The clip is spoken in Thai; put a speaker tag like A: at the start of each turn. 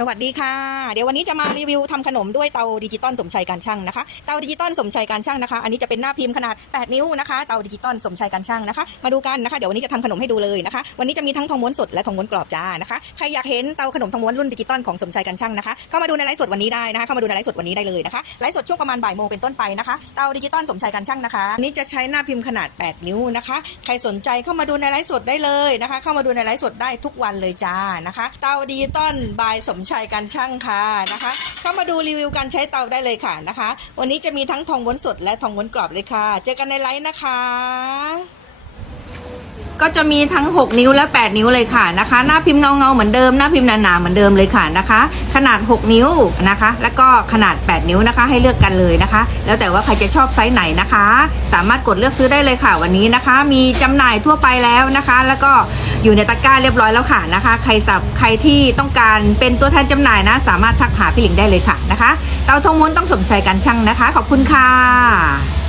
A: สวัสดีค่ะ เดี๋ยววันนี้จะมารีวิวทำขนมด้วยเตาดิจิตอลสมชัยการช่างนะคะ เตาดิจิตอลสมชัยการช่างนะคะ อันนี้จะเป็นหน้าพิมพ์ขนาด 8 นิ้วนะคะ เตาดิจิตอลสมชัยการช่างนะคะ มาดูกันนะคะ เดี๋ยววันนี้จะทำขนมให้ดูเลยนะคะ วันนี้จะมีทั้งทองม้วนสดและทองม้วนกรอบจ้านะคะ ใครอยากเห็นเตาขนมทองม้วนรุ่นดิจิตอลของสมชัยการช่างนะคะ เข้ามาดูในไลฟ์สดวันนี้ได้นะคะ เข้ามาดูในไลฟ์สดวันนี้ได้เลยนะคะ ไลฟ์สดช่วงประมาณบ่ายโมงเป็นต้นไปนะคะ เตาดิจิตอลสมชัยการช่างนะคะอันนี้จะใช้หน้าพิมพ์ขนาด 8 นิ้วนะคะ ใครสนใจเข้ามาดูในไลฟ์สดได้เลยนะคะ เข้ามาดูในไลฟ์สดได้ทุกวันเลยจ้านะคะ เตาดิจิตอลบายสมชัยการช่างค่ะนะคะ เข้ามาดูรีวิวการใช้เตาได้เลยค่ะนะคะ วันนี้จะมีทั้งทองม้วนสดและทองม้วนกรอบเลยค่ะ เจอกันในไลฟ์นะคะ ก็จะมีทั้ง 6 นิ้วและ 8 นิ้วเลยค่ะนะคะ หน้าพิมพ์เงาเงาเหมือนเดิมหน้าพิมพ์หนาๆเหมือนเดิมเลยค่ะนะคะ ขนาด 6 นิ้วนะคะ แล้วก็ขนาด 8 นิ้วนะคะ ให้เลือกกันเลยนะคะ แล้วแต่ว่าใครจะชอบไซส์ไหนนะคะ สามารถกดเลือกซื้อได้เลยค่ะ วันนี้นะคะ มีจำหน่ายทั่วไปแล้วนะคะ แล้วก็ อยู่ในตะกร้าเรียบร้อยแล้วค่ะนะคะ ใครสับใครที่ต้องการเป็นตัวแทนจำหน่ายนะ สามารถทักหาพี่หลิงได้เลยค่ะนะคะ เตาทองม้วนต้องสมชัยการช่างนะคะ ขอบคุณค่ะ